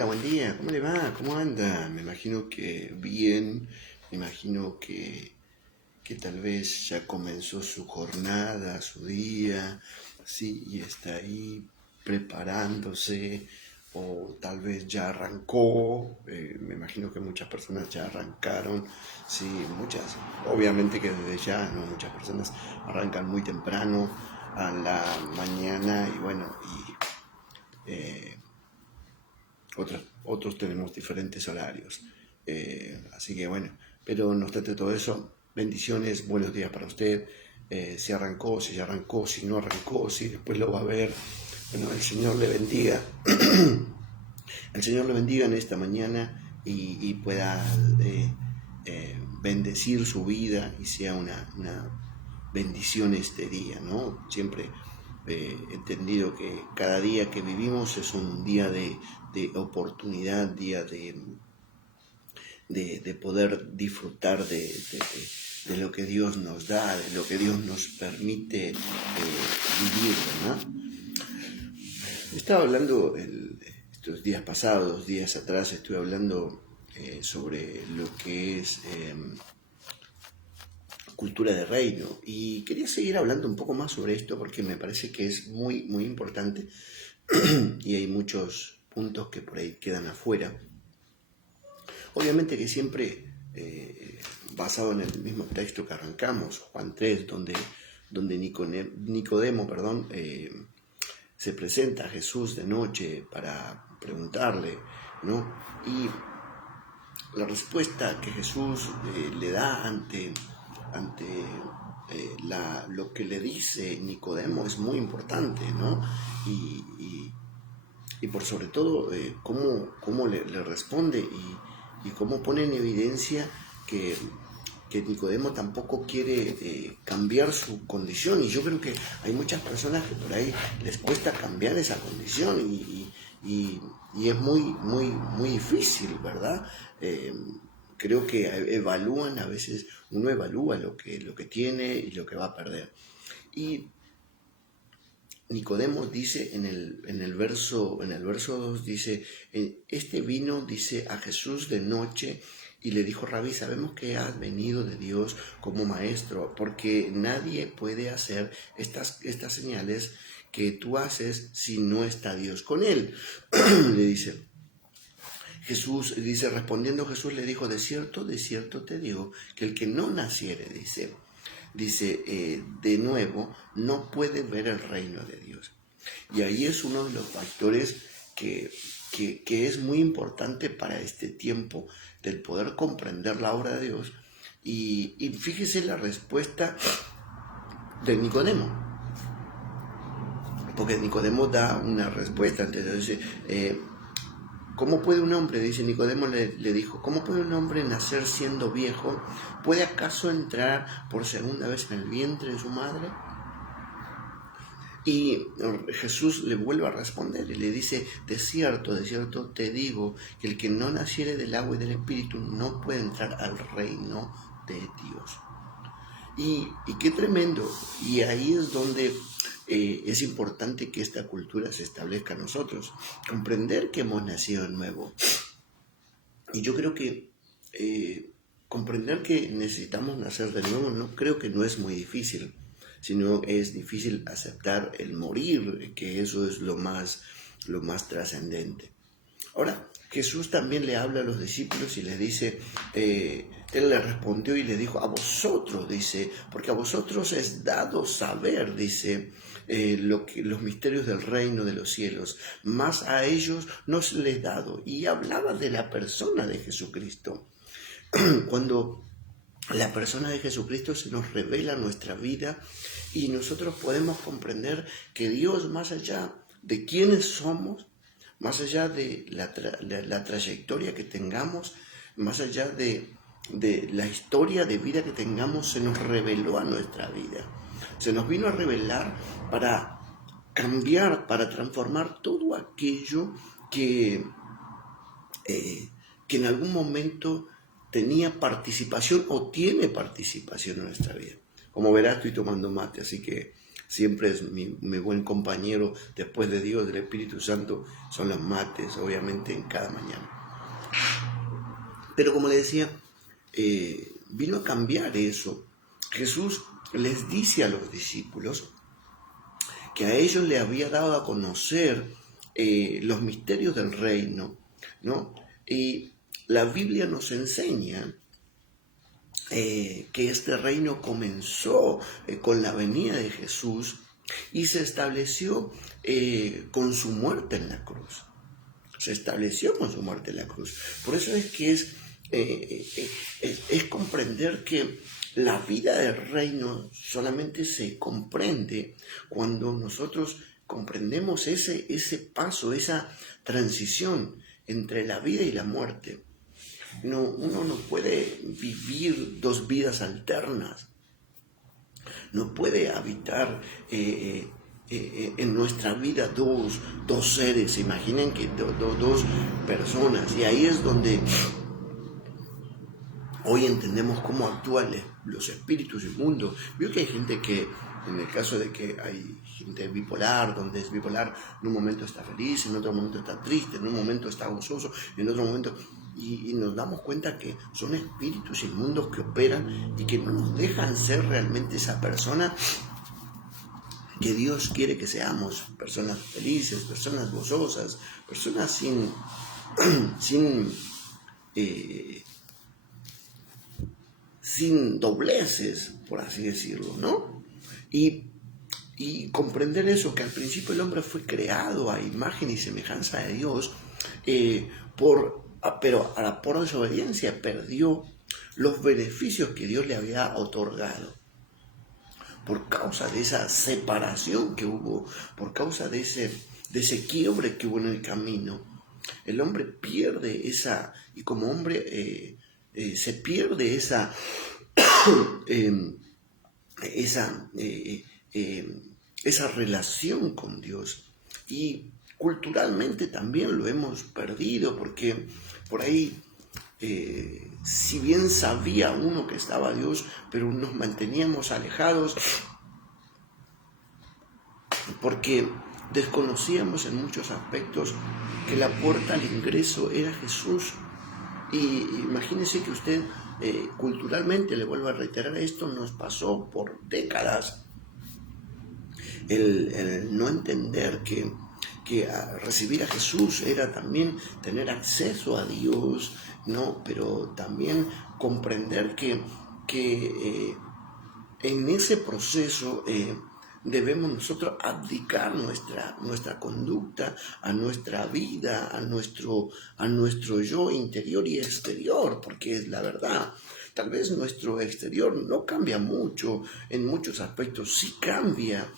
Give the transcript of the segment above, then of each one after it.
Hola, buen día, ¿cómo le va? ¿Cómo anda? Me imagino que bien, me imagino que tal vez ya comenzó su jornada, su día, sí, y está ahí preparándose, o tal vez ya arrancó, me imagino que muchas personas ya arrancaron, sí, muchas, obviamente que desde ya, ¿no? Muchas personas arrancan muy temprano a la mañana y bueno, eh, otros tenemos diferentes horarios. Así que bueno, pero no obstante todo eso, bendiciones, buenos días para usted. Si arrancó, si ya arrancó, si no arrancó, si después lo va a ver. Bueno, el Señor le bendiga. El Señor le bendiga en esta mañana y pueda bendecir su vida y sea una bendición este día, ¿no? Siempre he entendido que cada día que vivimos es un día de oportunidad, día de poder disfrutar de lo que Dios nos da, de lo que Dios nos permite vivir, ¿no? Estaba hablando estos días pasados, días atrás, estuve hablando sobre lo que es cultura de reino y quería seguir hablando un poco más sobre esto porque me parece que es muy, muy importante y hay muchos puntos que por ahí quedan afuera. Obviamente que siempre basado en el mismo texto que arrancamos, Juan 3, donde Nicodemo se presenta a Jesús de noche para preguntarle, ¿no? Y la respuesta que Jesús le da ante lo que le dice Nicodemo es muy importante, ¿no? Y por sobre todo cómo le responde y cómo pone en evidencia que Nicodemo tampoco quiere cambiar su condición. Y yo creo que hay muchas personas que por ahí les cuesta cambiar esa condición y es muy, muy, muy difícil, ¿verdad? Creo que a veces uno evalúa lo que tiene y lo que va a perder. Y Nicodemo dice en el verso 2, dice, este vino, dice, a Jesús de noche y le dijo, Rabí, sabemos que has venido de Dios como maestro, porque nadie puede hacer estas señales que tú haces si no está Dios con él. Le dice. Jesús dice, respondiendo Jesús le dijo, de cierto te digo, que el que no naciere, dice, de nuevo, no puede ver el reino de Dios. Y ahí es uno de los factores que es muy importante para este tiempo, del poder comprender la obra de Dios. Y fíjese la respuesta de Nicodemo, porque Nicodemo da una respuesta, entonces ¿cómo puede un hombre, dice Nicodemo, le dijo, ¿cómo puede un hombre nacer siendo viejo? ¿Puede acaso entrar por segunda vez en el vientre de su madre? Y Jesús le vuelve a responder y le dice, de cierto te digo, que el que no naciere del agua y del espíritu no puede entrar al reino de Dios. Y qué tremendo. Y ahí es donde es importante que esta cultura se establezca en nosotros, comprender que hemos nacido de nuevo. Y yo creo que comprender que necesitamos nacer de nuevo, no creo que no es muy difícil, sino es difícil aceptar el morir, que eso es lo más trascendente. Ahora, Jesús también le habla a los discípulos y les dice, él le respondió y le dijo, a vosotros, dice, porque a vosotros es dado saber, dice, los misterios del reino de los cielos, más a ellos no se les dado. Y hablaba de la persona de Jesucristo. Cuando la persona de Jesucristo se nos revela en nuestra vida y nosotros podemos comprender que Dios, más allá de quiénes somos, más allá de la trayectoria que tengamos, más allá de la historia de vida que tengamos, se nos reveló a nuestra vida. Se nos vino a revelar para cambiar, para transformar todo aquello que en algún momento tenía participación o tiene participación en nuestra vida. Como verás, estoy tomando mate, así que siempre es mi buen compañero después de Dios, del Espíritu Santo, son los mates, obviamente, en cada mañana. Pero como le decía, vino a cambiar eso. Jesús les dice a los discípulos que a ellos le había dado a conocer los misterios del reino, ¿no? Y la Biblia nos enseña que este reino comenzó con la venida de Jesús y se estableció con su muerte en la cruz. Se estableció con su muerte en la cruz. Por eso es que es comprender que la vida del reino solamente se comprende cuando nosotros comprendemos ese paso, esa transición entre la vida y la muerte. Uno no puede vivir dos vidas alternas. No puede habitar en nuestra vida dos seres. Imaginen que dos personas. Y ahí es donde hoy entendemos cómo actúan los espíritus inmundos. Veo que hay gente que, en el caso de que hay gente bipolar, donde es bipolar, en un momento está feliz, en otro momento está triste, en un momento está gozoso, en otro momento... Y nos damos cuenta que son espíritus inmundos que operan y que no nos dejan ser realmente esa persona que Dios quiere que seamos. Personas felices, personas gozosas, personas sin dobleces, por así decirlo, ¿no? Y comprender eso, que al principio el hombre fue creado a imagen y semejanza de Dios, pero a la por desobediencia perdió los beneficios que Dios le había otorgado. Por causa de esa separación que hubo, por causa de ese quiebre que hubo en el camino, el hombre pierde y como hombre se pierde esa relación con Dios. Y culturalmente también lo hemos perdido, porque por ahí, si bien sabía uno que estaba Dios, pero nos manteníamos alejados porque desconocíamos en muchos aspectos que la puerta al ingreso era Jesús. Y imagínense que usted, culturalmente, le vuelvo a reiterar esto, nos pasó por décadas el no entender que recibir a Jesús era también tener acceso a Dios, ¿no? Pero también comprender que en ese proceso debemos nosotros abdicar nuestra conducta a nuestra vida, a nuestro yo interior y exterior, porque es la verdad. Tal vez nuestro exterior no cambia mucho, en muchos aspectos sí cambia,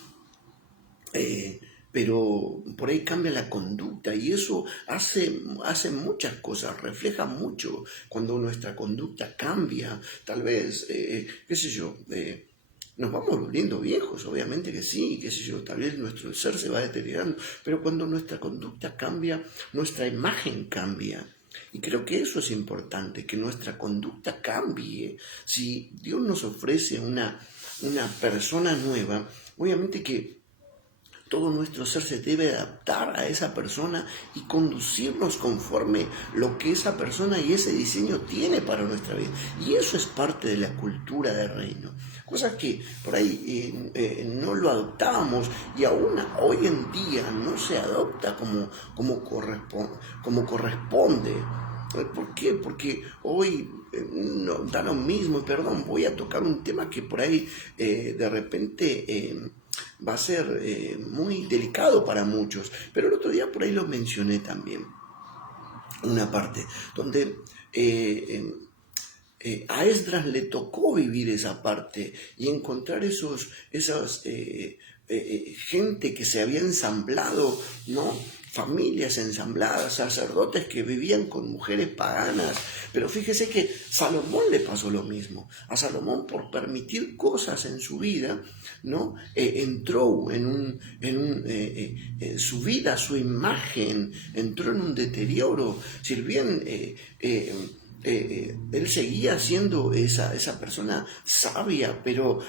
pero por ahí cambia la conducta y eso hace muchas cosas, refleja mucho cuando nuestra conducta cambia. Tal vez, qué sé yo, nos vamos volviendo viejos, obviamente que sí, qué sé yo, tal vez nuestro ser se va deteriorando, pero cuando nuestra conducta cambia, nuestra imagen cambia. Y creo que eso es importante, que nuestra conducta cambie. Si Dios nos ofrece una persona nueva, obviamente que todo nuestro ser se debe adaptar a esa persona y conducirnos conforme lo que esa persona y ese diseño tiene para nuestra vida. Y eso es parte de la cultura del reino. Cosas que por ahí no lo adoptábamos y aún hoy en día no se adopta como corresponde. ¿Por qué? Porque hoy no, da lo mismo, perdón, voy a tocar un tema que por ahí de repente va a ser muy delicado para muchos, pero el otro día por ahí lo mencioné también, una parte donde a Esdras le tocó vivir esa parte y encontrar esas gente que se había ensamblado, ¿no? Familias ensambladas, sacerdotes que vivían con mujeres paganas. Pero fíjese que Salomón le pasó lo mismo. A Salomón, por permitir cosas en su vida, ¿no? Entró su vida, su imagen, entró en un deterioro. Si bien él seguía siendo esa persona sabia, pero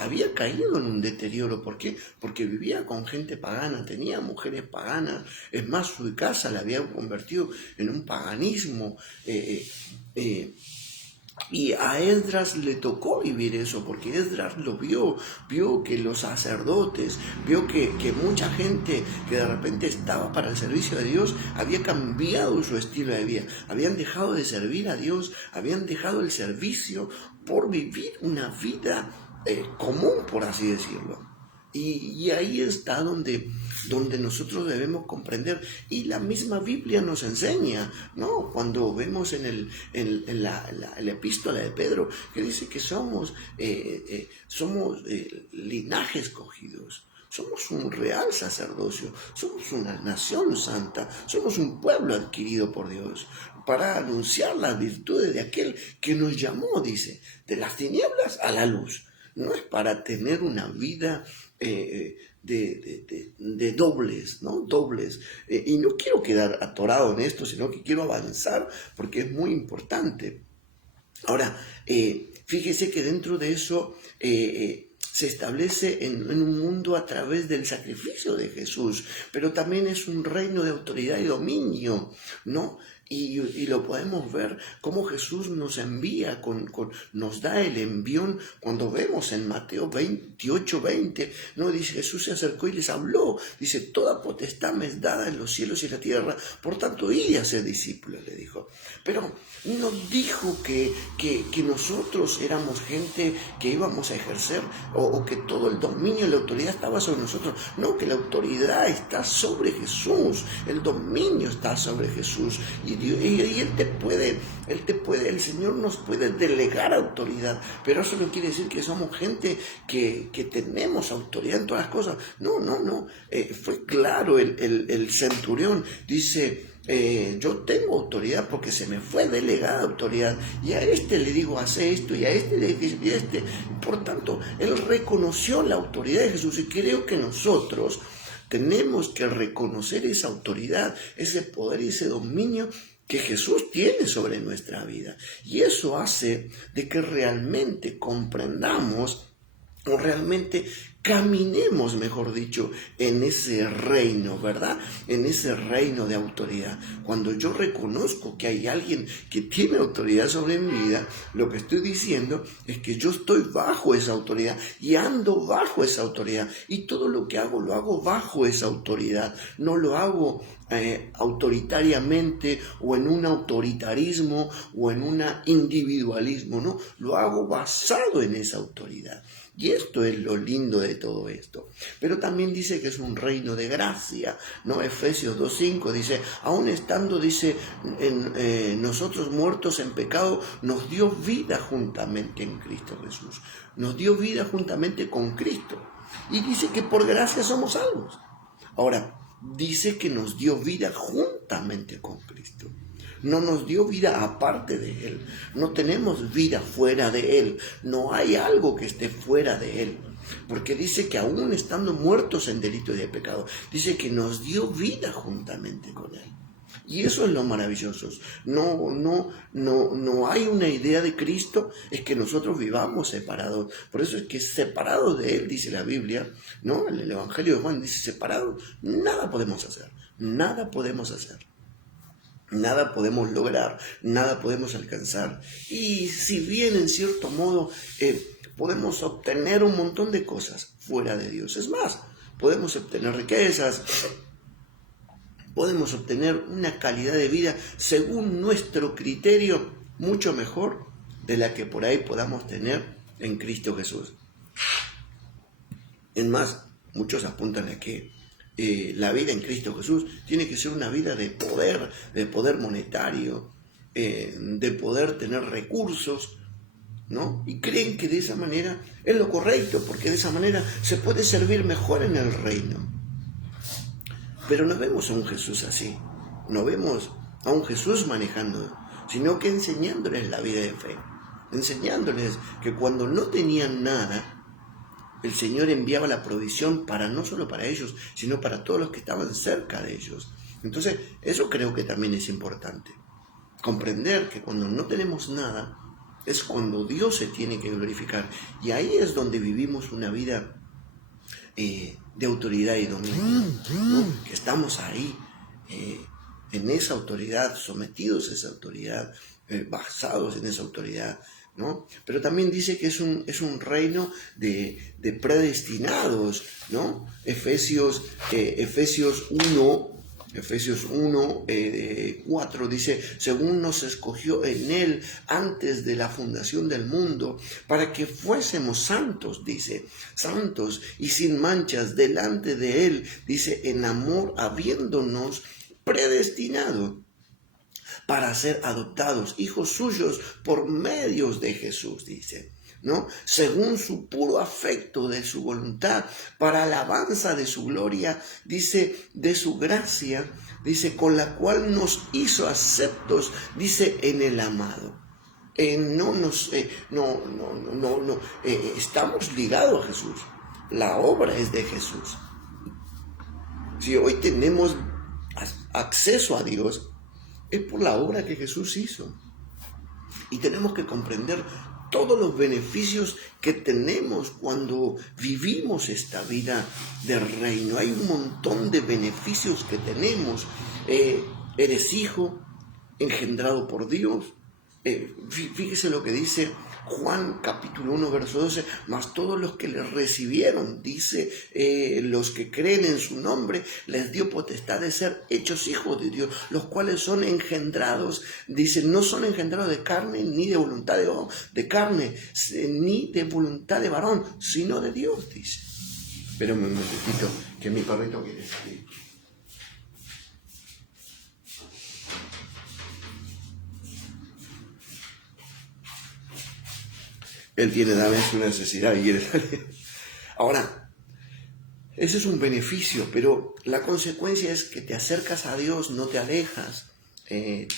había caído en un deterioro. ¿Por qué? Porque vivía con gente pagana, tenía mujeres paganas. Es más, su casa la había convertido en un paganismo. Y a Esdras le tocó vivir eso, porque Esdras lo vio que los sacerdotes, vio que mucha gente que de repente estaba para el servicio de Dios había cambiado su estilo de vida, habían dejado de servir a Dios, habían dejado el servicio por vivir una vida común, por así decirlo. Y ahí está donde nosotros debemos comprender, y la misma Biblia nos enseña, ¿no? Cuando vemos en la epístola de Pedro, que dice que somos linaje escogidos, somos un real sacerdocio, somos una nación santa, somos un pueblo adquirido por Dios, para anunciar las virtudes de aquel que nos llamó, dice, de las tinieblas a la luz. No es para tener una vida de dobles, ¿no? Dobles. Y no quiero quedar atorado en esto, sino que quiero avanzar porque es muy importante. Ahora, fíjese que dentro de eso se establece en un mundo a través del sacrificio de Jesús, pero también es un reino de autoridad y dominio, ¿no? Y lo podemos ver cómo Jesús nos envía, nos da el envión cuando vemos en Mateo 28:20, ¿no? Dice, Jesús se acercó y les habló, dice, toda potestad me es dada en los cielos y en la tierra, por tanto, id a ser discípulos, le dijo. Pero no dijo que nosotros éramos gente que íbamos a ejercer o que todo el dominio y la autoridad estaba sobre nosotros. No, que la autoridad está sobre Jesús, el dominio está sobre Jesús. Y Él te puede, el Señor nos puede delegar autoridad, pero eso no quiere decir que somos gente que tenemos autoridad en todas las cosas. No. Fue claro el centurión, dice, yo tengo autoridad porque se me fue delegada autoridad, y a este le digo hace esto, y a este le digo y a este. Por tanto, él reconoció la autoridad de Jesús, y creo que nosotros tenemos que reconocer esa autoridad, ese poder y ese dominio que Jesús tiene sobre nuestra vida. Y eso hace de que realmente comprendamos o realmente caminemos, mejor dicho, en ese reino, ¿verdad? En ese reino de autoridad. Cuando yo reconozco que hay alguien que tiene autoridad sobre mi vida, lo que estoy diciendo es que yo estoy bajo esa autoridad y ando bajo esa autoridad. Y todo lo que hago, lo hago bajo esa autoridad. No lo hago autoritariamente o en un autoritarismo o en un individualismo, no, lo hago basado en esa autoridad. Y esto es lo lindo de todo esto. Pero también dice que es un reino de gracia, ¿no? Efesios 2:5 dice, aún estando, dice, nosotros muertos en pecado, nos dio vida juntamente en Cristo Jesús. Nos dio vida juntamente con Cristo. Y dice que por gracia somos salvos. Ahora, dice que nos dio vida juntamente con Cristo. No nos dio vida aparte de Él. No tenemos vida fuera de Él. No hay algo que esté fuera de Él. Porque dice que aún estando muertos en delito y de pecado, dice que nos dio vida juntamente con Él. Y eso es lo maravilloso. No hay una idea de Cristo, es que nosotros vivamos separados. Por eso es que separados de Él, dice la Biblia, ¿no? En el Evangelio de Juan dice, separados, nada podemos hacer. Nada podemos hacer. Nada podemos lograr, nada podemos alcanzar. Y si bien en cierto modo podemos obtener un montón de cosas fuera de Dios. Es más, podemos obtener riquezas, podemos obtener una calidad de vida según nuestro criterio mucho mejor de la que por ahí podamos tener en Cristo Jesús. Es más, muchos apuntan a que la vida en Cristo Jesús tiene que ser una vida de poder monetario, de poder tener recursos, ¿no? Y creen que de esa manera es lo correcto, porque de esa manera se puede servir mejor en el reino. Pero no vemos a un Jesús así, no vemos a un Jesús manejando, sino que enseñándoles la vida de fe, enseñándoles que cuando no tenían nada, el Señor enviaba la provisión para no solo para ellos, sino para todos los que estaban cerca de ellos. Entonces, eso creo que también es importante. comprender que cuando no tenemos nada, es cuando Dios se tiene que glorificar. Y ahí es donde vivimos una vida de autoridad y dominio, ¿no? Que estamos ahí, en esa autoridad, sometidos a esa autoridad, basados en esa autoridad, ¿no? Pero también dice que es un reino de predestinados, ¿no? Efesios 1, 4 dice, según nos escogió en Él antes de la fundación del mundo, para que fuésemos santos, dice, santos y sin manchas delante de Él, dice, en amor, habiéndonos predestinado para ser adoptados hijos suyos por medios de Jesús, dice, ¿no? Según su puro afecto de su voluntad, para alabanza de su gloria, dice, de su gracia, dice, con la cual nos hizo aceptos, dice, en el amado. Estamos ligados a Jesús. La obra es de Jesús. Si hoy tenemos acceso a Dios, es por la obra que Jesús hizo. Y tenemos que comprender todos los beneficios que tenemos cuando vivimos esta vida de reino. Hay un montón de beneficios que tenemos. Eres hijo, engendrado por Dios. Fíjese lo que dice Juan capítulo 1 verso 12, mas todos los que le recibieron, dice, los que creen en su nombre, les dio potestad de ser hechos hijos de Dios, los cuales son engendrados, dice, no son engendrados de carne, ni de voluntad de carne, ni de voluntad de varón, sino de Dios, dice. Espérame un momentito, que mi perrito quiere salir. Él tiene también su necesidad y quiere salir. Ahora, ese es un beneficio, pero la consecuencia es que te acercas a Dios, no te alejas,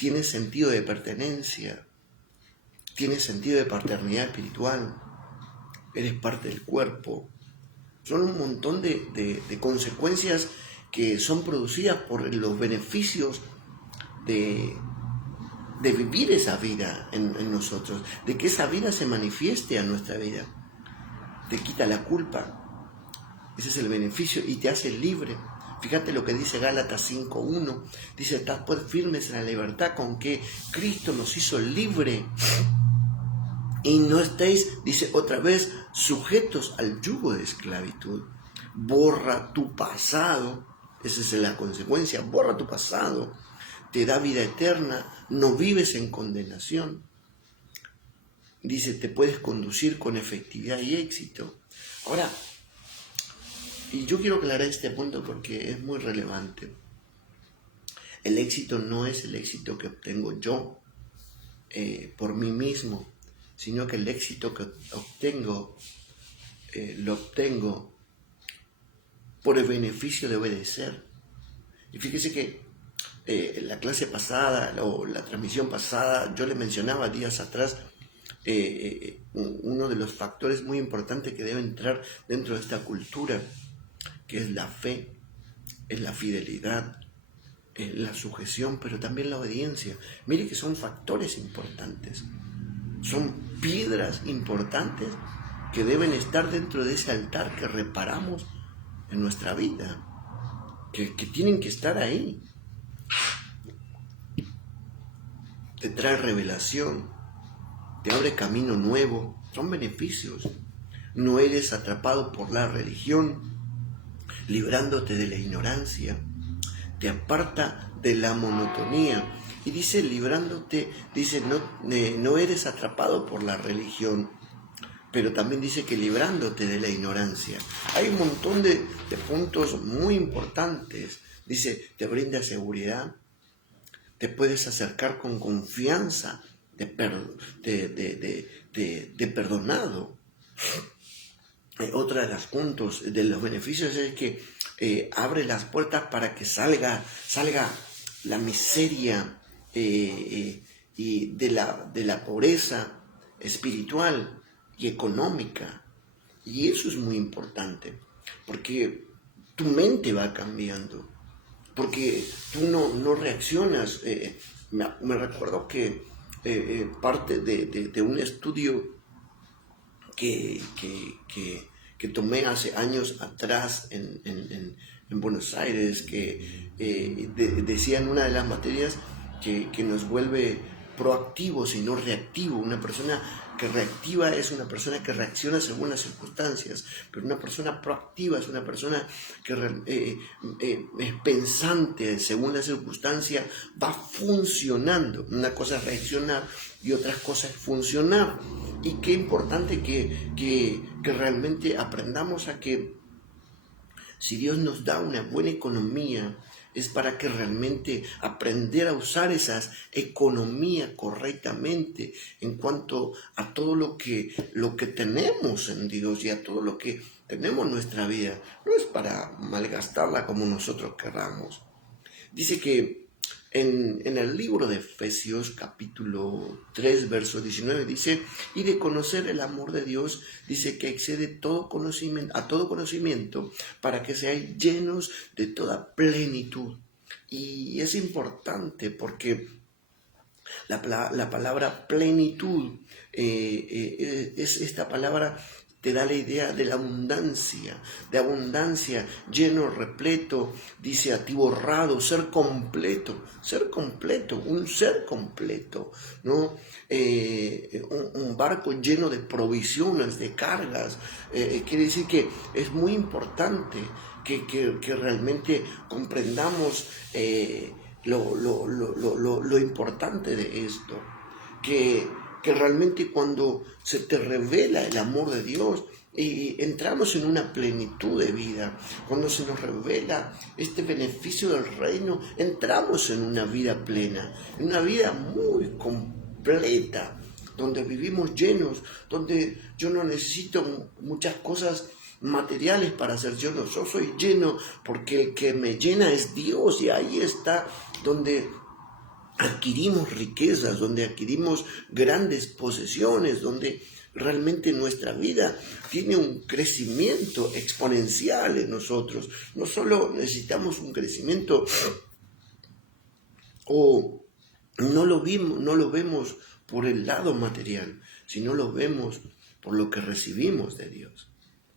tienes sentido de pertenencia, tienes sentido de paternidad espiritual, eres parte del cuerpo. Son un montón de consecuencias que son producidas por los beneficios de vivir esa vida en nosotros, de que esa vida se manifieste a nuestra vida. Te quita la culpa, ese es el beneficio, y te hace libre. Fíjate lo que dice Gálatas 5:1, dice, estad pues firmes en la libertad con que Cristo nos hizo libre, y no estéis, dice otra vez, sujetos al yugo de esclavitud. Borra tu pasado, esa es la consecuencia, borra tu pasado, te da vida eterna, no vives en condenación. Dice, te puedes conducir con efectividad y éxito. Ahora, y yo quiero aclarar este punto porque es muy relevante. El éxito no es el éxito que obtengo yo por mí mismo, sino que el éxito que obtengo, lo obtengo por el beneficio de obedecer. Y fíjese que la clase pasada o la transmisión pasada, yo le mencionaba días atrás uno de los factores muy importantes que debe entrar dentro de esta cultura, que es la fe, es la fidelidad, es la sujeción, pero también la obediencia. Mire que son factores importantes, son piedras importantes que deben estar dentro de ese altar que reparamos en nuestra vida, que tienen que estar ahí. Te trae revelación, te abre camino nuevo, son beneficios. No eres atrapado por la religión, librándote de la ignorancia, te aparta de la monotonía. Y dice, librándote, dice, no eres atrapado por la religión, pero también dice que librándote de la ignorancia. Hay un montón de puntos muy importantes. Dice, te brinda seguridad, te puedes acercar con confianza de perdonado. Otra de los puntos, de los beneficios, es que abre las puertas para que salga la miseria y de la pobreza espiritual y económica. Y eso es muy importante, porque tu mente va cambiando, porque tú no reaccionas Me recuerdo que parte de un estudio que tomé hace años atrás en Buenos Aires, que decía en una de las materias que nos vuelve proactivos y no reactivos. Una persona que reactiva es una persona que reacciona según las circunstancias, pero una persona proactiva es una persona que es pensante según la circunstancia, va funcionando. Una cosa es reaccionar y otra cosa es funcionar. Y qué importante que realmente aprendamos a que si Dios nos da una buena economía, es para que realmente aprender a usar esa economía correctamente en cuanto a todo lo que tenemos en Dios y a todo lo que tenemos en nuestra vida. No es para malgastarla como nosotros querramos. Dice que en el libro de Efesios capítulo 3 verso 19 dice, y de conocer el amor de Dios, dice que excede todo conocimiento, a todo conocimiento, para que seáis llenos de toda plenitud. Y es importante porque la palabra plenitud es esta palabra te da la idea de abundancia, lleno, repleto, dice atiborrado, ser completo, un ser completo, ¿no? Un barco lleno de provisiones, de cargas, quiere decir que es muy importante que realmente comprendamos lo importante de esto, que realmente cuando se te revela el amor de Dios y entramos en una plenitud de vida, cuando se nos revela este beneficio del reino, entramos en una vida plena, en una vida muy completa, donde vivimos llenos, donde yo no necesito muchas cosas materiales para ser lleno, yo soy lleno porque el que me llena es Dios, y ahí está donde adquirimos riquezas, donde adquirimos grandes posesiones, donde realmente nuestra vida tiene un crecimiento exponencial en nosotros. No solo necesitamos un crecimiento o no lo vemos por el lado material, sino lo vemos por lo que recibimos de Dios.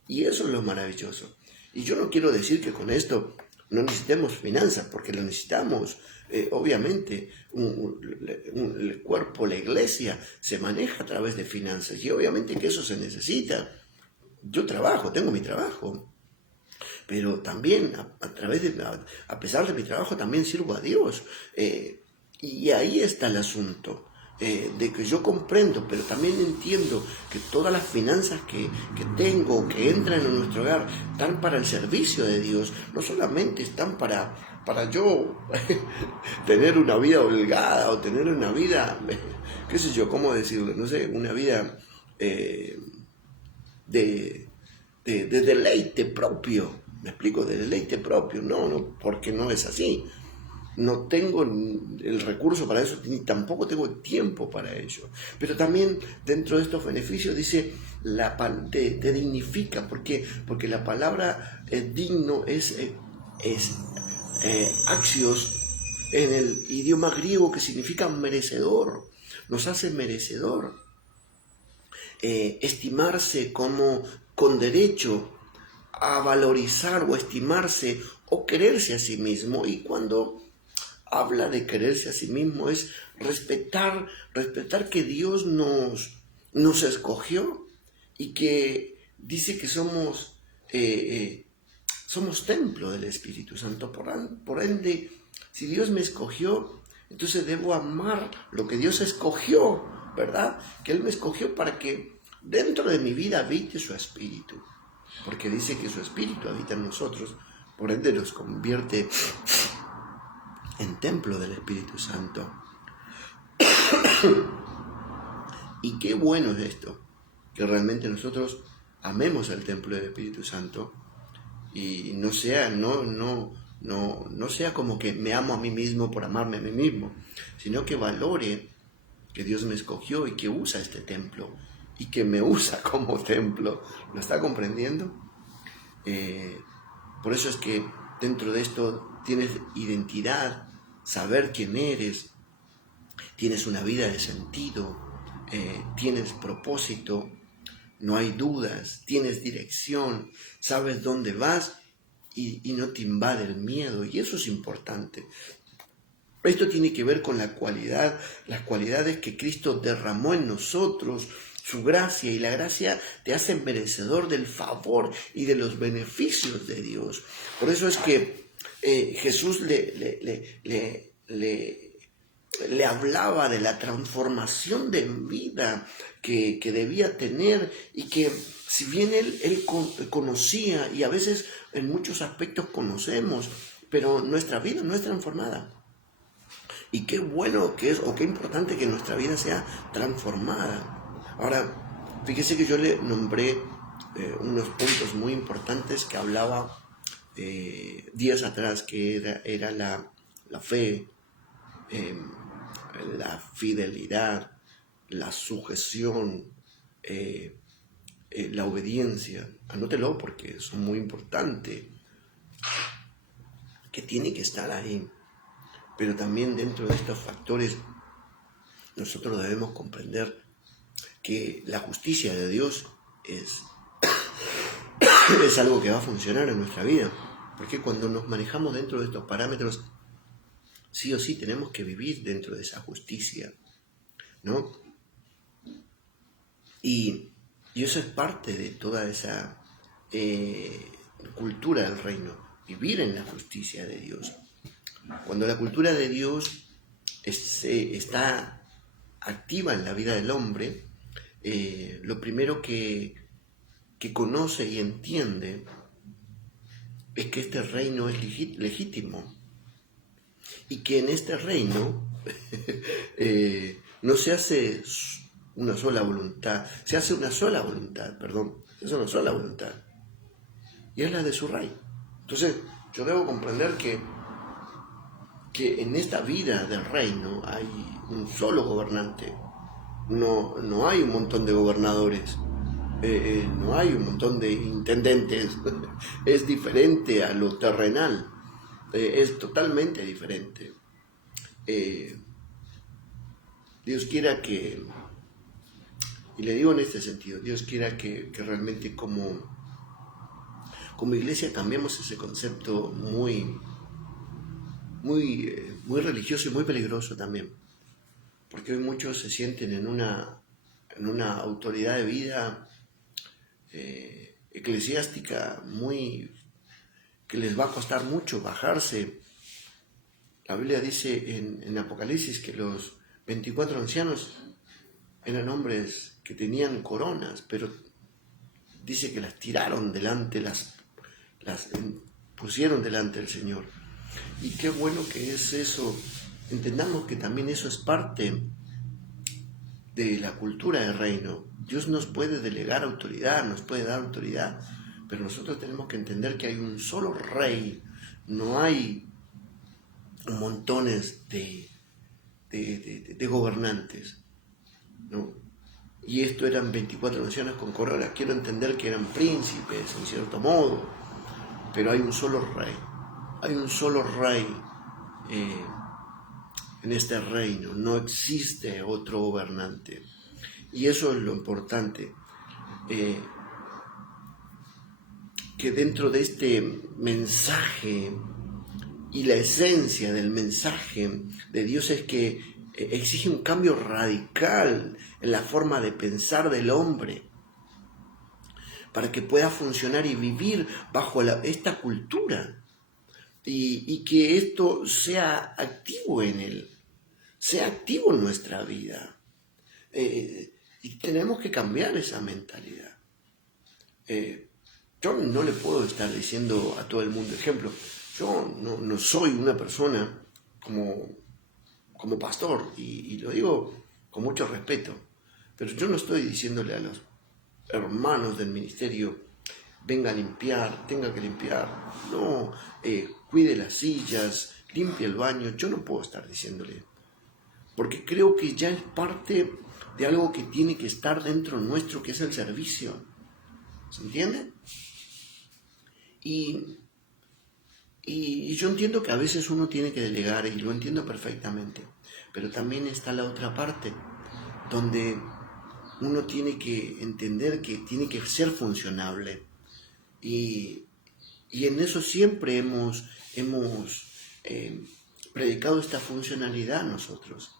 Y eso es lo maravilloso. Y yo no quiero decir que con esto no necesitemos finanzas, porque lo necesitamos. Obviamente, el cuerpo, la iglesia, se maneja a través de finanzas, y obviamente que eso se necesita. Yo trabajo, tengo mi trabajo, pero también a pesar de mi trabajo, también sirvo a Dios. Y ahí está el asunto. De que yo comprendo, pero también entiendo que todas las finanzas que tengo, que entran en nuestro hogar, están para el servicio de Dios, no solamente están para yo tener una vida holgada o tener una vida, qué sé yo, cómo decirlo, no sé, una vida de deleite propio. Me explico, de deleite propio, no, porque no es así. No tengo el recurso para eso, ni tampoco tengo tiempo para ello. Pero también dentro de estos beneficios dice, te dignifica. ¿Por qué? Porque la palabra digno es axios en el idioma griego, que significa merecedor. Nos hace merecedor. Estimarse como con derecho a valorizar o estimarse o quererse a sí mismo. Y cuando habla de quererse a sí mismo es respetar que Dios nos escogió, y que dice que somos templo del Espíritu Santo. Por ende, si Dios me escogió, entonces debo amar lo que Dios escogió, ¿verdad? Que Él me escogió para que dentro de mi vida habite su Espíritu, porque dice que su Espíritu habita en nosotros, por ende nos convierte en templo del Espíritu Santo. Y qué bueno es esto, que realmente nosotros amemos el templo del Espíritu Santo, y no sea como que me amo a mí mismo por amarme a mí mismo, sino que valore que Dios me escogió y que usa este templo y que me usa como templo. ¿Lo está comprendiendo? Por eso es que dentro de esto tienes identidad, saber quién eres, tienes una vida de sentido, tienes propósito, no hay dudas, tienes dirección, sabes dónde vas y no te invade el miedo, y eso es importante. Esto tiene que ver con las cualidades que Cristo derramó en nosotros, su gracia, y la gracia te hace merecedor del favor y de los beneficios de Dios. Por eso es que Jesús le hablaba de la transformación de vida que debía tener, y que si bien él conocía, y a veces en muchos aspectos conocemos, pero nuestra vida no es transformada. Y qué bueno que es, o qué importante que nuestra vida sea transformada. Ahora, fíjese que yo le nombré unos puntos muy importantes que hablaba días atrás, que era la fe, la fidelidad, la sujeción, la obediencia. Anótelo porque son muy importantes, que tiene que estar ahí. Pero también dentro de estos factores nosotros debemos comprender que la justicia de Dios es algo que va a funcionar en nuestra vida. Porque cuando nos manejamos dentro de estos parámetros, sí o sí tenemos que vivir dentro de esa justicia, ¿no? Y eso es parte de toda esa cultura del reino, vivir en la justicia de Dios. Cuando la cultura de Dios está activa en la vida del hombre, lo primero que conoce y entiende es que este reino es legítimo, y que en este reino no se hace una sola voluntad, se hace una sola voluntad, y es la de su rey. Entonces yo debo comprender que en esta vida del reino hay un solo gobernante, no hay un montón de gobernadores, no hay un montón de intendentes. Es diferente a lo terrenal, es totalmente diferente. Dios quiera que, y le digo en este sentido, Dios quiera que realmente como iglesia cambiemos ese concepto muy religioso y muy peligroso también, porque hoy muchos se sienten en una autoridad de vida eclesiástica que les va a costar mucho bajarse. La Biblia dice en Apocalipsis que los 24 ancianos eran hombres que tenían coronas, pero dice que las tiraron delante, las pusieron delante del Señor. Y qué bueno que es eso. Entendamos que también eso es parte de la cultura del reino. Dios nos puede delegar autoridad, nos puede dar autoridad, pero nosotros tenemos que entender que hay un solo rey, no hay montones de gobernantes, ¿no? Y esto eran 24 ancianos con coronas. Quiero entender que eran príncipes en cierto modo, pero hay un solo rey. Hay un solo rey en este reino, no existe otro gobernante. Y eso es lo importante, que dentro de este mensaje, y la esencia del mensaje de Dios es que exige un cambio radical en la forma de pensar del hombre, para que pueda funcionar y vivir bajo esta cultura. Y que esto sea activo en él, sea activo en nuestra vida. Y tenemos que cambiar esa mentalidad. Yo no le puedo estar diciendo a todo el mundo, ejemplo, yo no soy una persona como pastor, y lo digo con mucho respeto, pero yo no estoy diciéndole a los hermanos del ministerio, venga a limpiar, tenga que limpiar, no, cuide las sillas, limpie el baño. Yo no puedo estar diciéndole, porque creo que ya es parte de algo que tiene que estar dentro nuestro, que es el servicio. ¿Se entiende? Y Y yo entiendo que a veces uno tiene que delegar y lo entiendo perfectamente, pero también está la otra parte, donde uno tiene que entender que tiene que ser funcionable. Y, y en eso siempre hemos predicado esta funcionalidad nosotros,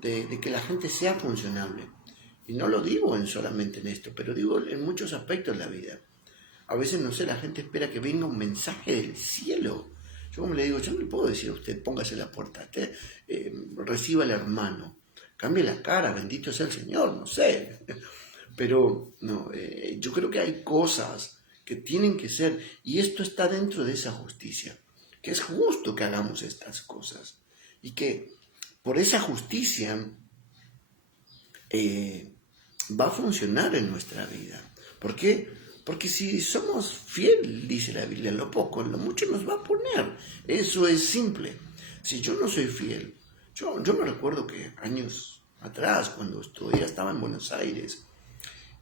de que la gente sea funcionable. Y no lo digo solamente en esto, pero digo en muchos aspectos de la vida. A veces, no sé, la gente espera que venga un mensaje del cielo. Yo como le digo, yo no le puedo decir a usted, póngase la puerta, usted reciba al hermano, cambie la cara, bendito sea el Señor, no sé. Pero no, yo creo que hay cosas que tienen que ser, y esto está dentro de esa justicia, que es justo que hagamos estas cosas, y que por esa justicia va a funcionar en nuestra vida. ¿Por qué? Porque si somos fieles, dice la Biblia, en lo poco, en lo mucho nos va a poner. Eso es simple. Si yo no soy fiel, yo me recuerdo que años atrás, cuando todavía estaba en Buenos Aires,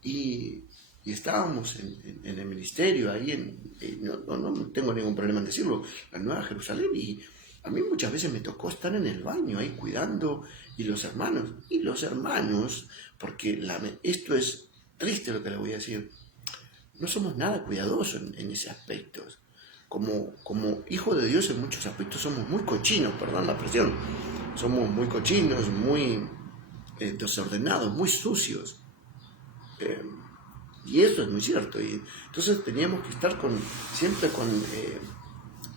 y estábamos en el ministerio, ahí no tengo ningún problema en decirlo, la Nueva Jerusalén, y a mí muchas veces me tocó estar en el baño ahí cuidando, y los hermanos, porque esto es triste lo que le voy a decir, no somos nada cuidadosos en ese aspecto. Como hijo de Dios en muchos aspectos somos muy cochinos, perdón la expresión, somos muy cochinos, muy desordenados, muy sucios. Y eso es muy cierto. Y entonces teníamos que estar siempre con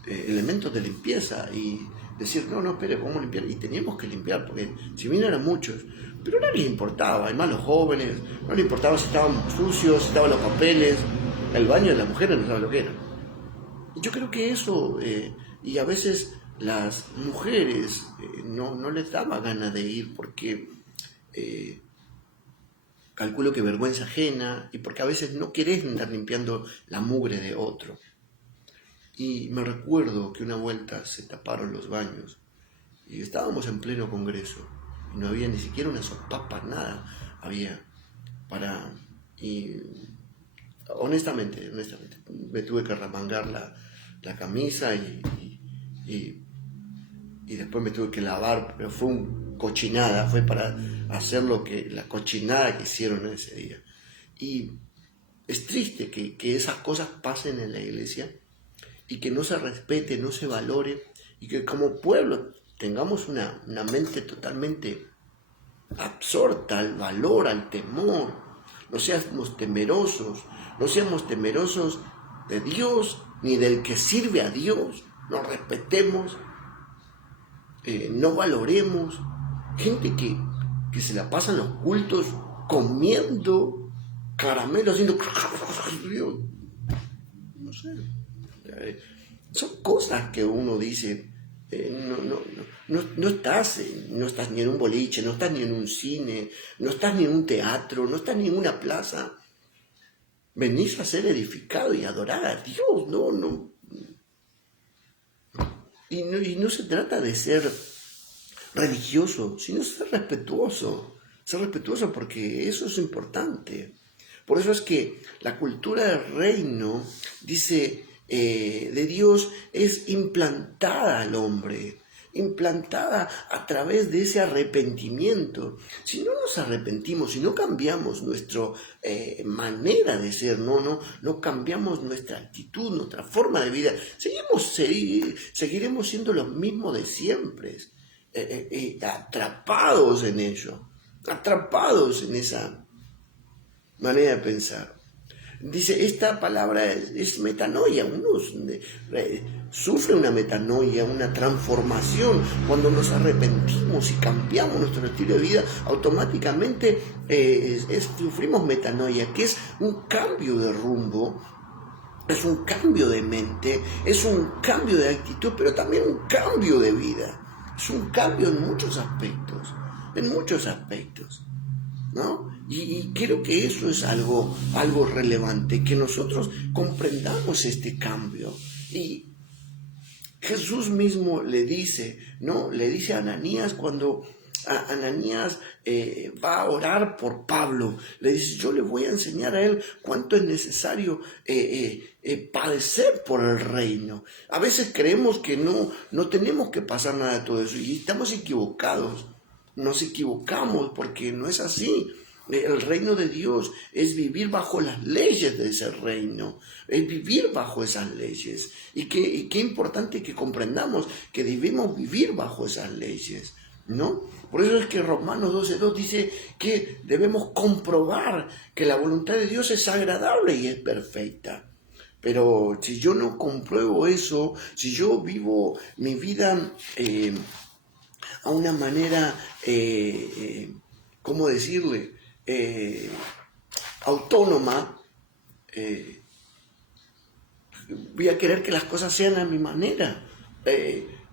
elementos de limpieza y decir, no, espere, ¿cómo limpiar? Y teníamos que limpiar, porque si bien eran muchos, pero no les importaba, además los jóvenes, no les importaba si estábamos sucios, si estaban los papeles, el baño de las mujeres no saben lo que era. Y yo creo que eso, y a veces las mujeres no les daba ganas de ir porque calculo que vergüenza ajena y porque a veces no querés andar limpiando la mugre de otro. Y me recuerdo que una vuelta se taparon los baños y estábamos en pleno congreso y no había ni siquiera una sopapa, nada había y honestamente me tuve que remangar la camisa y después me tuve que lavar, pero fue una cochinada, fue para hacer la cochinada que hicieron ese día. Y es triste que esas cosas pasen en la iglesia y que no se respete, no se valore, y que como pueblo tengamos una mente totalmente absorta al valor, al temor. No seamos temerosos de Dios ni del que sirve a Dios. No respetemos, no valoremos. Gente que se la pasa en los cultos comiendo caramelos, haciendo... No sé. Son cosas que uno dice, no estás ni en un boliche, no estás ni en un cine, no estás ni en un teatro, no estás ni en una plaza. Venís a ser edificado y adorar a Dios, no. Y no se trata de ser religioso, sino ser respetuoso. Ser respetuoso porque eso es importante. Por eso es que la cultura del reino, dice, de Dios es implantada al hombre, implantada a través de ese arrepentimiento. Si no nos arrepentimos, si no cambiamos nuestra manera de ser, no cambiamos nuestra actitud, nuestra forma de vida, seguiremos siendo los mismos de siempre, atrapados en ello, atrapados en esa manera de pensar. Dice, esta palabra es metanoia, uno sufre una metanoia, una transformación. Cuando nos arrepentimos y cambiamos nuestro estilo de vida, automáticamente sufrimos metanoia, que es un cambio de rumbo, es un cambio de mente, es un cambio de actitud, pero también un cambio de vida. Es un cambio en muchos aspectos, ¿no? Y creo que eso es algo relevante, que nosotros comprendamos este cambio. Y Jesús mismo le dice a Ananías cuando Ananías va a orar por Pablo. Le dice, yo le voy a enseñar a él cuánto es necesario padecer por el reino. A veces creemos que no tenemos que pasar nada de todo eso y estamos equivocados. Nos equivocamos porque no es así. El reino de Dios es vivir bajo las leyes de ese reino, es vivir bajo esas leyes. Y qué importante que comprendamos que debemos vivir bajo esas leyes, ¿no? Por eso es que Romanos 12:2 dice que debemos comprobar que la voluntad de Dios es agradable y es perfecta. Pero si yo no compruebo eso, si yo vivo mi vida a una manera, ¿cómo decirle? Autónoma, voy a querer que las cosas sean a mi manera.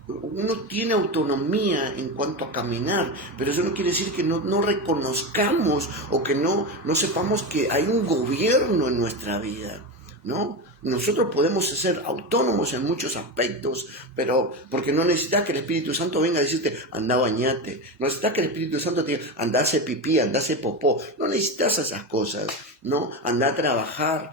Uno tiene autonomía en cuanto a caminar, pero eso no quiere decir que no reconozcamos o que no sepamos que hay un gobierno en nuestra vida, ¿no? Nosotros podemos ser autónomos en muchos aspectos, pero porque no necesitas que el Espíritu Santo venga a decirte, anda bañate. No necesitas que el Espíritu Santo te diga, anda a hacer pipí, anda a hacer popó. No necesitas esas cosas, ¿no? Anda a trabajar.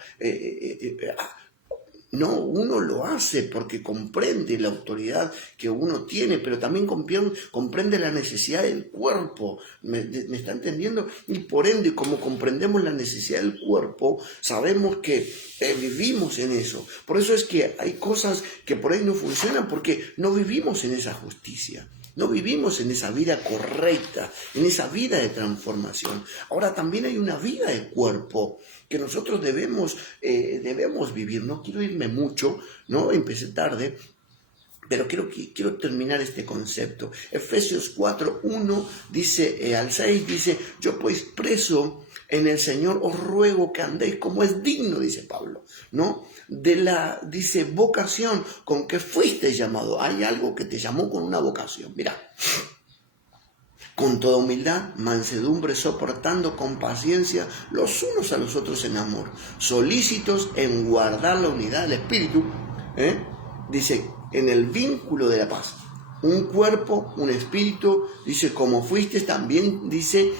No, uno lo hace porque comprende la autoridad que uno tiene, pero también comprende la necesidad del cuerpo. ¿Me está entendiendo? Y por ende, como comprendemos la necesidad del cuerpo, sabemos que vivimos en eso. Por eso es que hay cosas que por ahí no funcionan porque no vivimos en esa justicia. No vivimos en esa vida correcta, en esa vida de transformación. Ahora también hay una vida de cuerpo que nosotros debemos vivir. No quiero irme mucho, ¿no? Empecé tarde, pero quiero terminar este concepto. Efesios 4:1 dice, al 6 dice, yo pues preso en el Señor os ruego que andéis como es digno, dice Pablo, ¿no? Dice, vocación con que fuiste llamado. Hay algo que te llamó con una vocación. Mira, con toda humildad, mansedumbre, soportando con paciencia los unos a los otros en amor, solícitos en guardar la unidad del Espíritu, dice, en el vínculo de la paz. Un cuerpo, un espíritu, dice, como fuisteis también, dice,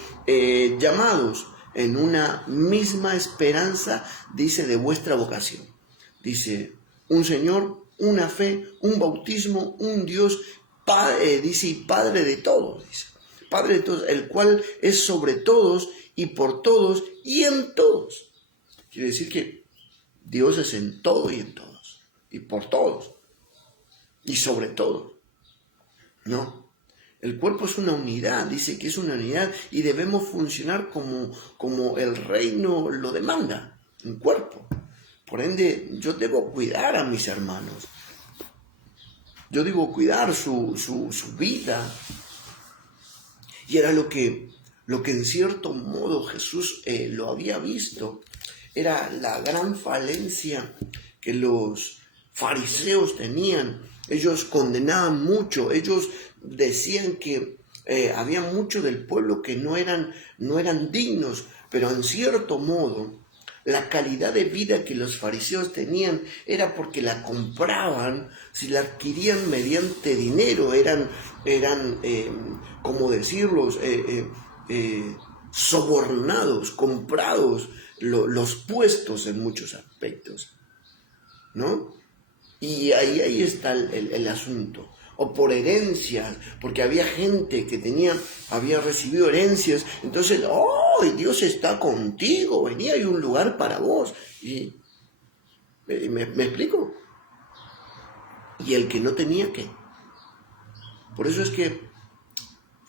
llamados en una misma esperanza, dice, de vuestra vocación. Dice, un Señor, una fe, un bautismo, un Dios, Padre, dice, y Padre de todos, dice. Padre de todos, el cual es sobre todos y por todos y en todos. Quiere decir que Dios es en todo y en todos, y por todos, y sobre todo, ¿no? El cuerpo es una unidad, dice que es una unidad y debemos funcionar como el reino lo demanda, un cuerpo. Por ende, yo debo cuidar a mis hermanos. Yo debo cuidar su vida. Y era lo que en cierto modo Jesús lo había visto. Era la gran falencia que los fariseos tenían. Ellos condenaban mucho. Ellos decían que había mucho del pueblo que no eran dignos. Pero en cierto modo, la calidad de vida que los fariseos tenían era porque la compraban, si la adquirían mediante dinero, eran como decirlos, sobornados, comprados los puestos en muchos aspectos, ¿no? Y ahí está el asunto. O por herencias, porque había gente que había recibido herencias, entonces, ¡oh, Dios está contigo! Venía, hay un lugar para vos. Y ¿me explico? Y el que no tenía, ¿qué? Por eso es que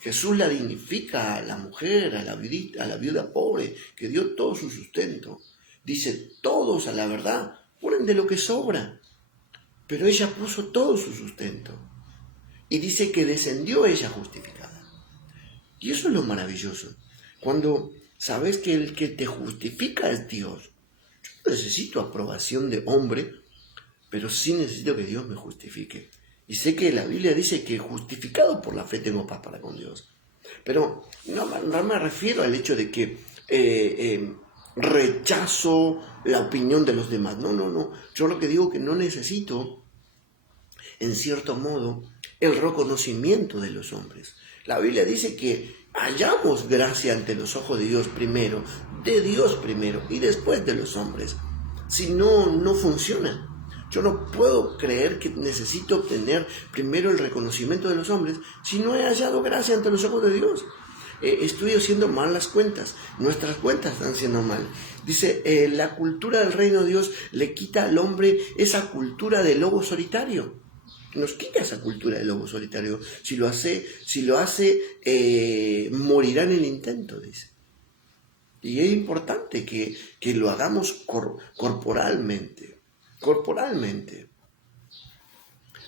Jesús la dignifica a la mujer, a la viuda pobre, que dio todo su sustento. Dice, todos a la verdad ponen de lo que sobra, pero ella puso todo su sustento. Y dice que descendió ella justificada. Y eso es lo maravilloso. Cuando sabes que el que te justifica es Dios. Yo no necesito aprobación de hombre, pero sí necesito que Dios me justifique. Y sé que la Biblia dice que justificado por la fe tengo paz para con Dios. Pero no me refiero al hecho de que rechazo la opinión de los demás. No. Yo lo que digo es que no necesito, en cierto modo, el reconocimiento de los hombres. La Biblia dice que hallamos gracia ante los ojos de Dios primero y después de los hombres. Si no, no funciona. Yo no puedo creer que necesito obtener primero el reconocimiento de los hombres si no he hallado gracia ante los ojos de Dios. Estoy haciendo mal las cuentas. Nuestras cuentas están haciendo mal. Dice, la cultura del reino de Dios le quita al hombre esa cultura de lobo solitario. Nos quita esa cultura del lobo solitario. Si lo hace, morirá en el intento, dice. Y es importante que lo hagamos corporalmente.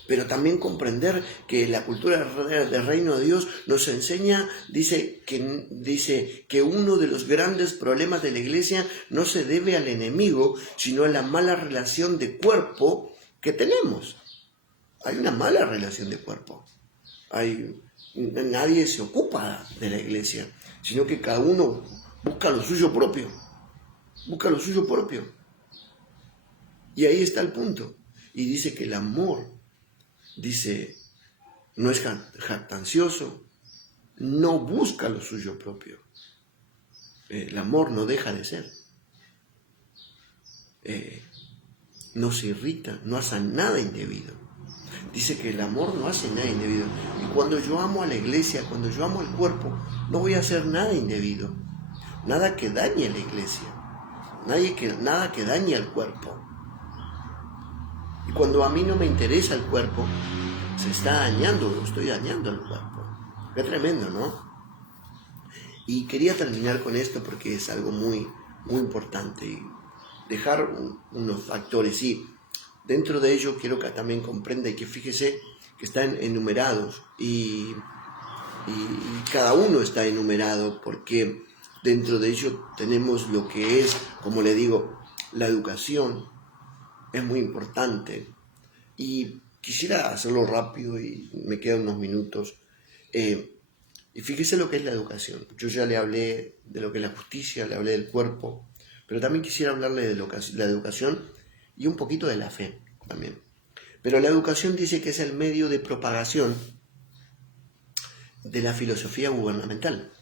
Pero también comprender que la cultura del reino de Dios nos enseña, dice que uno de los grandes problemas de la iglesia no se debe al enemigo, sino a la mala relación de cuerpo que tenemos. Hay una mala relación de cuerpo. Nadie se ocupa de la iglesia, sino que cada uno busca lo suyo propio. Y ahí está el punto. Y dice que el amor, no es jactancioso, no busca lo suyo propio. El amor no deja de ser. No se irrita, no hace nada indebido. Dice que el amor no hace nada indebido. Y cuando yo amo a la iglesia, cuando yo amo al cuerpo, no voy a hacer nada indebido. Nada que dañe a la iglesia. Nada que dañe al cuerpo. Y cuando a mí no me interesa el cuerpo, estoy dañando al cuerpo. Qué tremendo, ¿no? Y quería terminar con esto porque es algo muy, muy importante. Y dejar unos factores. Y dentro de ello quiero que también comprenda y que fíjese que están enumerados. Y cada uno está enumerado porque dentro de ello tenemos lo que es, como le digo, la educación. Es muy importante. Y quisiera hacerlo rápido y me quedan unos minutos. Y fíjese lo que es la educación. Yo ya le hablé de lo que es la justicia, le hablé del cuerpo, pero también quisiera hablarle de la educación y un poquito de la fe también. Pero la educación dice que es el medio de propagación de la filosofía gubernamental.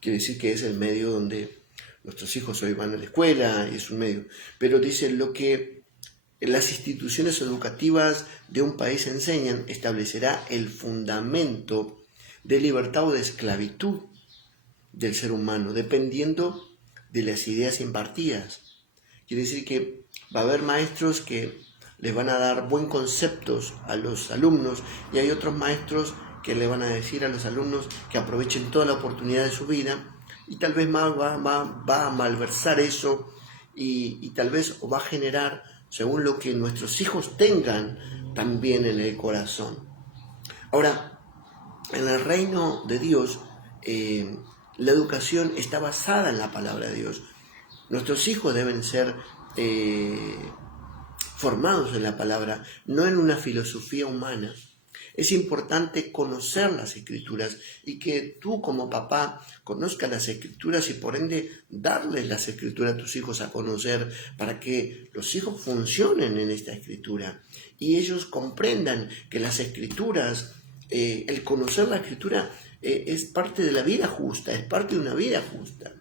Quiere decir que es el medio donde nuestros hijos hoy van a la escuela y es un medio. Pero dice lo que las instituciones educativas de un país enseñan establecerá el fundamento de libertad o de esclavitud del ser humano, dependiendo de las ideas impartidas. Quiere decir que va a haber maestros que les van a dar buen conceptos a los alumnos y hay otros maestros que le van a decir a los alumnos que aprovechen toda la oportunidad de su vida y tal vez va a malversar eso y tal vez va a generar según lo que nuestros hijos tengan también en el corazón. Ahora, en el reino de Dios, la educación está basada en la palabra de Dios. Nuestros hijos deben ser formados en la palabra, no en una filosofía humana. Es importante conocer las Escrituras y que tú como papá conozcas las Escrituras y por ende darles las Escrituras a tus hijos a conocer para que los hijos funcionen en esta Escritura y ellos comprendan que las Escrituras, el conocer la Escritura es parte de la vida justa, es parte de una vida justa,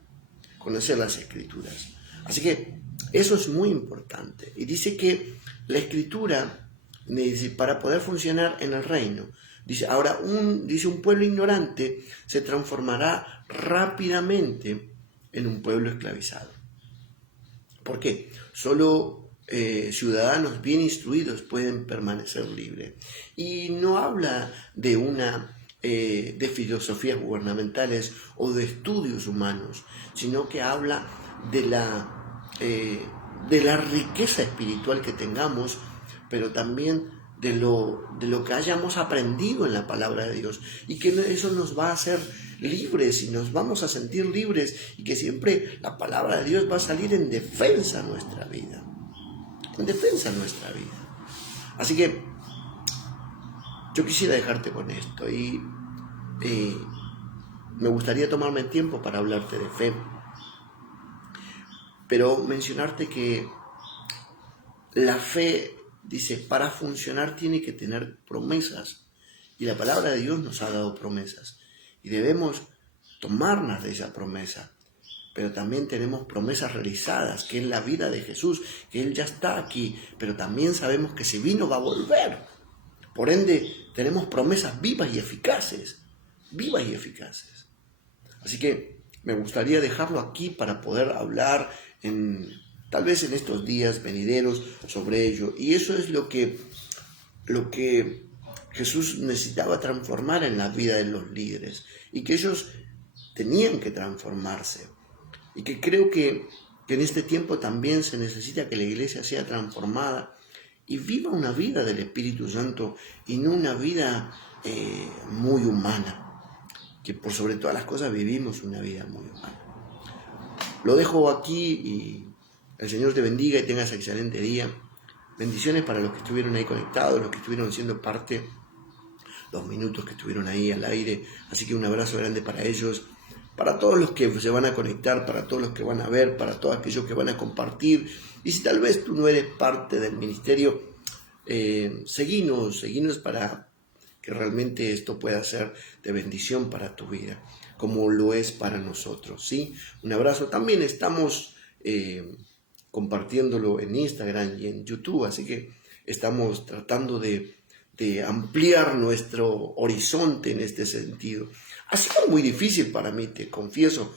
conocer las Escrituras. Así que eso es muy importante. Y dice que la Escritura, dice, para poder funcionar en el reino, dice, ahora un pueblo ignorante se transformará rápidamente en un pueblo esclavizado. ¿Por qué? Solo ciudadanos bien instruidos pueden permanecer libres. Y no habla de filosofías gubernamentales o de estudios humanos, sino que habla de la riqueza espiritual que tengamos, pero también de lo que hayamos aprendido en la palabra de Dios y que eso nos va a hacer libres y nos vamos a sentir libres y que siempre la palabra de Dios va a salir en defensa de nuestra vida, Así que yo quisiera dejarte con esto y me gustaría tomarme el tiempo para hablarte de fe, pero mencionarte que la fe, dice, para funcionar tiene que tener promesas Y la palabra de Dios nos ha dado promesas. Y debemos tomarnos de esa promesa. Pero también tenemos promesas realizadas, que es la vida de Jesús, que Él ya está aquí. Pero también sabemos que si vino va a volver. Por ende, tenemos promesas vivas y eficaces. Vivas y eficaces. Así que me gustaría dejarlo aquí para poder hablar tal vez en estos días venideros sobre ello. Y eso es lo que Jesús necesitaba transformar en la vida de los líderes. Y que ellos tenían que transformarse. Y que creo que en este tiempo también se necesita que la iglesia sea transformada y viva una vida del Espíritu Santo y no una vida muy humana. Que por sobre todas las cosas vivimos una vida muy humana. Lo dejo aquí y el Señor te bendiga y tengas excelente día. Bendiciones para los que estuvieron ahí conectados, los que estuvieron siendo parte, los minutos que estuvieron ahí al aire. Así que un abrazo grande para ellos, para todos los que se van a conectar, para todos los que van a ver, para todos aquellos que van a compartir. Y si tal vez tú no eres parte del ministerio, seguinos para que realmente esto pueda ser de bendición para tu vida, como lo es para nosotros, ¿sí? Un abrazo. También estamos compartiéndolo en Instagram y en YouTube, así que estamos tratando de ampliar nuestro horizonte en este sentido. Ha sido muy difícil para mí, te confieso,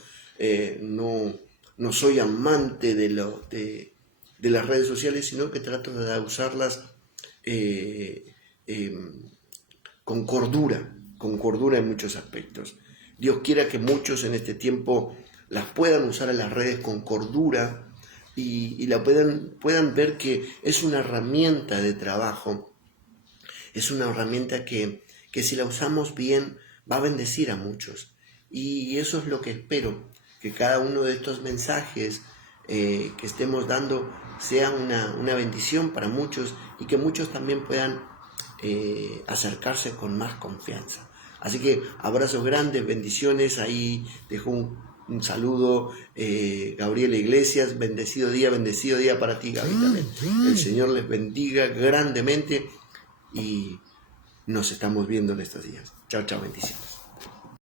no soy amante de las redes sociales, sino que trato de usarlas con cordura en muchos aspectos. Dios quiera que muchos en este tiempo las puedan usar en las redes con cordura y la puedan ver que es una herramienta de trabajo, es una herramienta que si la usamos bien va a bendecir a muchos. Y eso es lo que espero, que cada uno de estos mensajes que estemos dando sea una bendición para muchos y que muchos también puedan acercarse con más confianza. Así que abrazos grandes, bendiciones. Ahí dejo un saludo, Gabriela Iglesias. Bendecido día para ti, Gaby, también. El Señor les bendiga grandemente y nos estamos viendo en estos días. Chao, bendiciones.